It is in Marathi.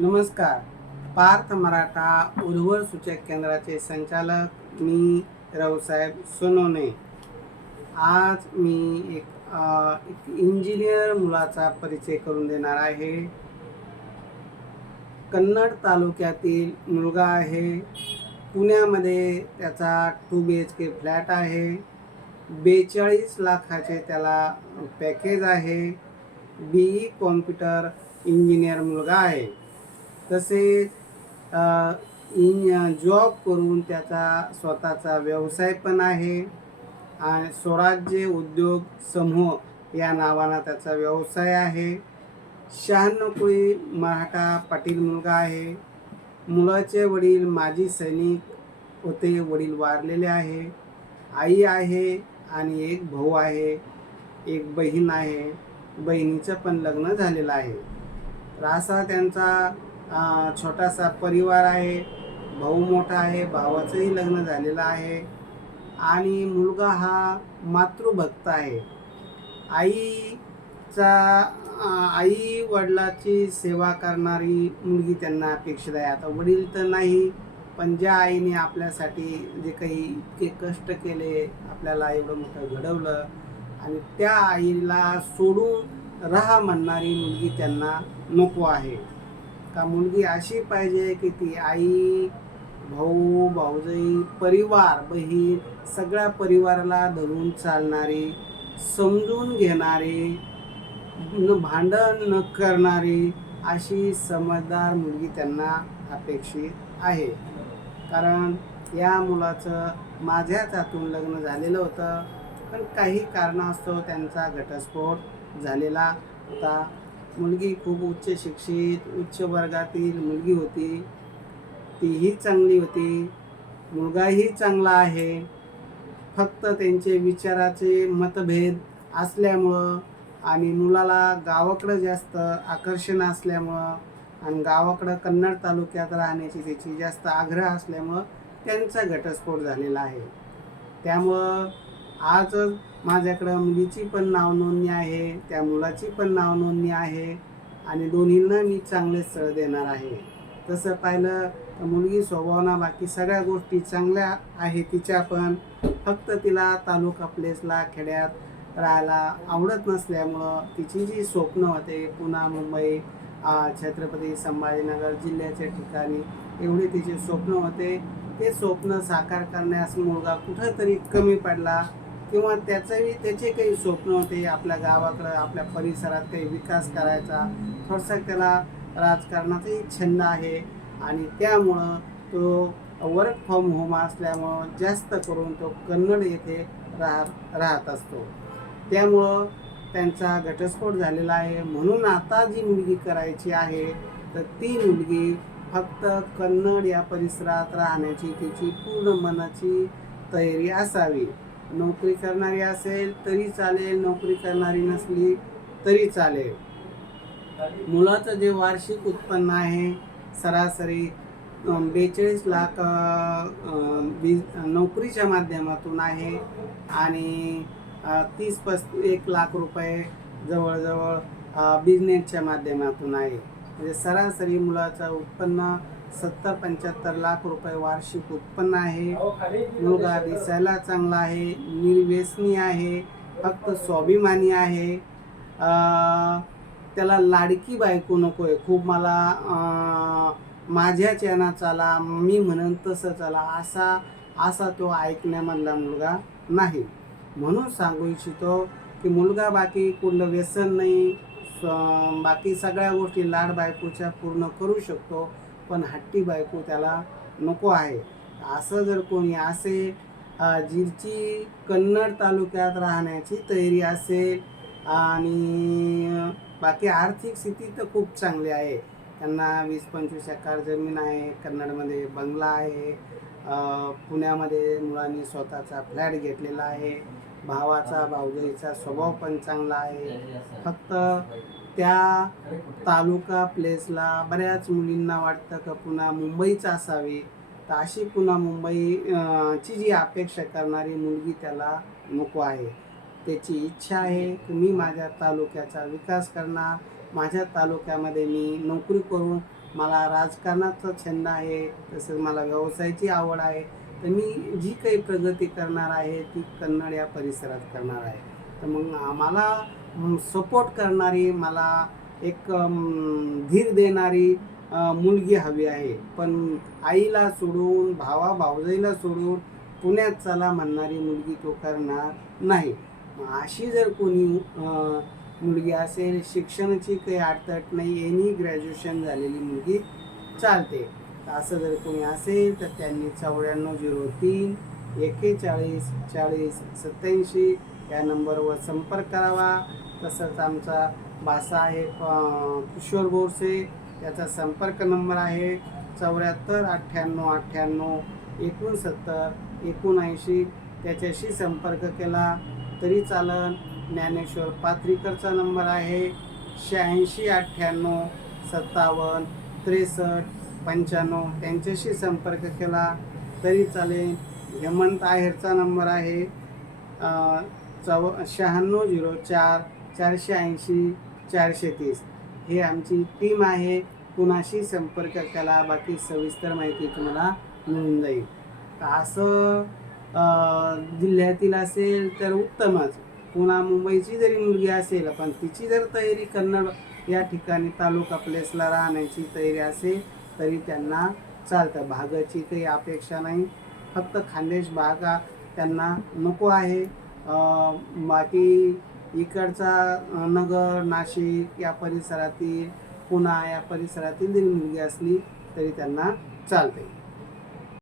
नमस्कार. पार्थ मराठा उर्वर सूचक केंद्राचे संचालक मी रावसाहेब सोनोने. आज मी एक एक इंजिनियर मुलाचा परिचय करून देणार आहे. कन्नड तालुक्यातील मुलगा आहे. पुण्यामध्ये त्याचा two B H K flat आहे. बेचाळीस लाखाचे त्याला पॅकेज आहे. बी ई कॉम्प्युटर इंजिनियर मुलगा आहे. तसेच इन जॉब करून त्याचा स्वतःचा व्यवसाय पण आहे. आणि स्वराज्य उद्योग समूह या नावानं त्याचा व्यवसाय आहे. शहाण्णव कोळी मराठा पाटील मुलगा आहे. मुलाचे वडील माजी सैनिक होते वडील वारलेले आहे. आई आहे आणि एक भाऊ आहे एक बहीण आहे. बहिणीचं पण लग्न झालेलं आहे. तर असा त्यांचा छोटासा परिवार आहे भाऊ मोठा आहे भावाचंही लग्न झालेलं आहे आणि मुलगा हा मातृभक्त आहे. आईचा आई वडिलाची सेवा करणारी मुलगी त्यांना अपेक्षित आहे. आता वडील तर नाही पण ज्या आईने आपल्यासाठी जे काही इतके कष्ट केले आपल्याला एवढं मोठं घडवलं आणि त्या आईला सोडून राहा म्हणणारी मुलगी त्यांना नको आहे. का मुलगी अशी पाहिजे की ती आई भाऊ भाऊजाई परिवार बहीण सगळ्या परिवाराला धरून चालणारी समजून घेणारी न भांडण न करणारी अशी समजदार मुलगी त्यांना अपेक्षित आहे. कारण या मुलाचं माझ्याच हातून लग्न झालेलं होतं. पण काही कारणास्तव त्यांचा घटस्फोट झालेला होता. मुलगी खूप उच्च शिक्षित उच्च वर्गातील मुलगी होती. तीही चांगली होती. मुलगाही चांगला आहे. फक्त त्यांचे विचाराचे मतभेद असल्यामुळं आणि मुलाला गावाकडं जास्त आकर्षण असल्यामुळं आणि गावाकडं कन्नड तालुक्यात राहण्याची त्याची जास्त आग्रह असल्यामुळं त्यांचा घटस्फोट झालेला आहे. त्यामुळं आज माझ्याकडं मुलीची पण नाव नोंदणी आहे त्या मुलाची पण नाव नोंदणी आहे आणि दोन्हींना मी चांगले स्थळ देणार आहे. तसं पाहिलं तर मुलगी स्वभावना बाकी सगळ्या गोष्टी चांगल्या आहे तिच्या पण. फक्त तिला तालुका प्लेसला खेड्यात राहायला आवडत नसल्यामुळं तिची जी स्वप्न होते पुणा मुंबई छत्रपती संभाजीनगर जिल्ह्याच्या ठिकाणी एवढे तिचे स्वप्न होते. ते स्वप्न साकार करण्यास मुलगा कुठंतरी कमी पडला. किंवा त्याचंही त्याचे काही स्वप्न होते आपल्या गावाकडं आपल्या परिसरात काही विकास करायचा थोडसा त्याला राजकारणाचाही छंद आहे आणि त्यामुळं तो वर्क फ्रॉम होम असल्यामुळं जास्त करून तो कन्नड येथे राहत राहत असतो. त्यामुळं त्यांचा घटस्फोट झालेला आहे. म्हणून आता जी मुलगी करायची आहे तर ती मुलगी फक्त कन्नड या परिसरात राहण्याची तिची पूर्ण मनाची तयारी असावी. नोकरी करणारी असेल तरी चालेल नोकरी करणारी नसली तरी चालेल. मुलाचं जे वार्षिक उत्पन्न आहे सरासरी बेचाळीस लाख बी नोकरीच्या माध्यमातून आहे आणि तीस पस एक लाख रुपये जवळजवळ बिझनेसच्या माध्यमातून आहे. म्हणजे सरासरी मुलाचं उत्पन्न सत्तर पंच्याहत्तर लाख रुपये वार्षिक उत्पन्न आहे. मुलगा दिसायला चांगला आहे. निर्व्यसनी आहे. फक्त स्वाभिमानी आहे. त्याला लाडकी बायको नको आहे खूप मला अं, माझ्याच याना चाला मी म्हणन तसं चला असा असा तो ऐकण्यामधला मुलगा नाही. म्हणून सांगू इच्छितो की मुलगा बाकी कुठलं व्यसन नाही. बाकी सगळ्या गोष्टी लाड बायकोच्या पूर्ण करू शकतो. पण हट्टी बायको त्याला नको आहे. असं जर कोणी असेल जिरची कन्नड तालुक्यात राहण्याची तयारी असेल आणि बाकी आर्थिक स्थिती तर खूप चांगली आहे. त्यांना वीस पंचवीस एकर जमीन आहे कन्नडमध्ये बंगला आहे पुण्यामध्ये मुलांनी स्वतःचा फ्लॅट घेतलेला आहे. भावाचा भाऊजाईचा स्वभाव पण चांगला आहे. फक्त त्या तालुका प्लेसला बऱ्याच मुलींना वाटतं का पुन्हा मुंबईच असावी. तर अशी पुन्हा मुंबई अं, ची जी अपेक्षा करणारी मुलगी त्याला नको आहे. त्याची इच्छा आहे की मी माझ्या तालुक्याचा विकास करणार. माझ्या तालुक्यामध्ये मी नोकरी करून मला राजकारणाचा छंद आहे. तसंच मला व्यवसायाची आवड आहे. तर मी जी काही प्रगती करणार आहे ती कन्नड या परिसरात करणार आहे. तर मग आम्हाला सपोर्ट करणारी मला एक धीर देणारी मुलगी हवी आहे. पण आईला सोडून भावा भावजाईला सोडून पुण्यात चला म्हणणारी मुलगी तो करणार नाही. अशी जर कोणी मुलगी असेल शिक्षणाची काही अडचण नाही एनी ग्रॅज्युएशन झालेली मुलगी चालते. असं जर कोणी असेल तर त्यांनी चौऱ्याण्णव झिरो तीन एकेचाळीस चाळीस सत्याऐंशी या नंबरवर संपर्क करावा. तसंच आमचा भाषा आहे किशोर बोरसे त्याचा संपर्क नंबर आहे चौऱ्याहत्तर अठ्ठ्याण्णव अठ्ठ्याण्णव एकोणसत्तर एकोणऐंशी. त्याच्याशी संपर्क केला तरी चालन. ज्ञानेश्वर पात्रीकरचा नंबर आहे शहाऐंशी अठ्ठ्याण्णव सत्तावन्न त्रेसष्ट पंच्याण्णव त्यांच्याशी संपर्क केला तरी चालेल. हेमंत आहेरचा नंबर आहे चौ शहाण्णव झिरो चार चारशे ऐंशी चारशे तीस. हे आमची टीम आहे. कुणाशी संपर्क केला बाकी सविस्तर माहिती तुम्हाला मिळून जाईल. असं जिल्ह्यातील असेल तर उत्तमच. पुन्हा मुंबईची जरी मुलगी असेल पण तिची जर तयारी कन्नड या ठिकाणी तालुका प्लेसला राहण्याची तयारी असेल तरी त्यांना चालतं. भागाची काही अपेक्षा नाही. फक्त खानदेश भाग हा त्यांना नको आहे. बाकी इकडचा नगर नाशिक या परिसरातील पुणा या परिसरातील जरी मुलगी असली तरी त्यांना चालते